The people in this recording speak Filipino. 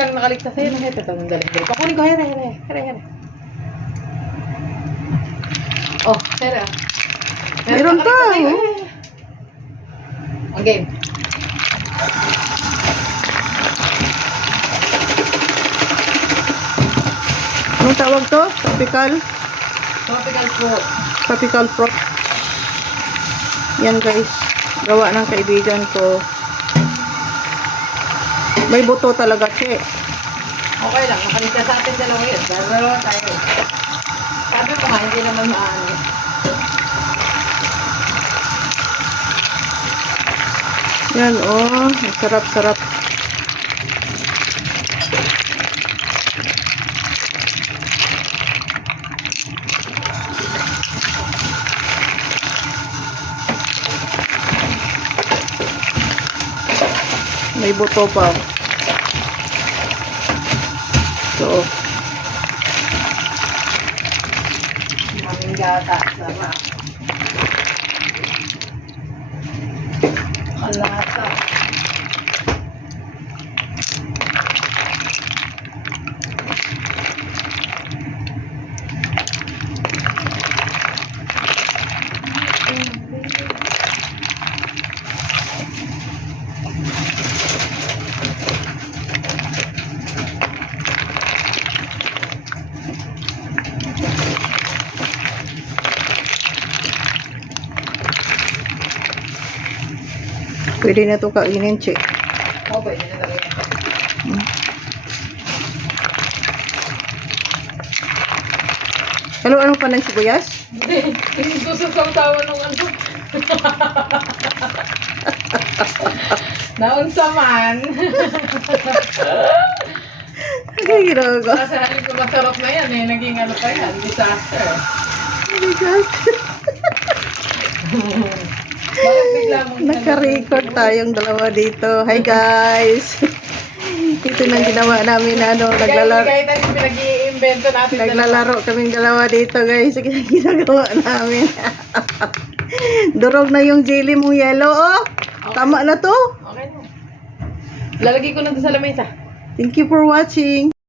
isang nakaligtas sa'yo ng hepe. Ito, dali. Pakunin ko, here. Oh, here. Meron pa. Ang game. Anong tawag to? Tropical Fruit. Tropical fruit. Yan guys. Gawa ng kaibigan ko. May buto talaga siya. Okay lang, makaligtas sa atin dalawa yun. Dalawa tayo. Sabi ko nga, hindi naman maano. Yan oh. Sarap. May buto pa. So, Aming gata. Sarap. Malasa. pwede na to kainin, che. Oh, pwede na talaga. Ano pa ng sibuyas? Hindi ko sasaw-tawa nung ano. Naunsa man. Ano yung ginagawa? Kasi halin ko masarap na yan eh. Naging ano pa yan. Disaster. Bakit bigla mong Naka-record tayong dalawa dito. Hi guys! Ito nang ginawa namin na ano, naglalaro. Kahit ano yung pinag-i-invento natin. Naglalaro kaming dalawa dito guys. Ginagawa namin. Durog na yung jelly mong yellow, oh. Okay. Tama na to. Okay na. Lalagay ko na ito sa lamesa. Thank you for watching.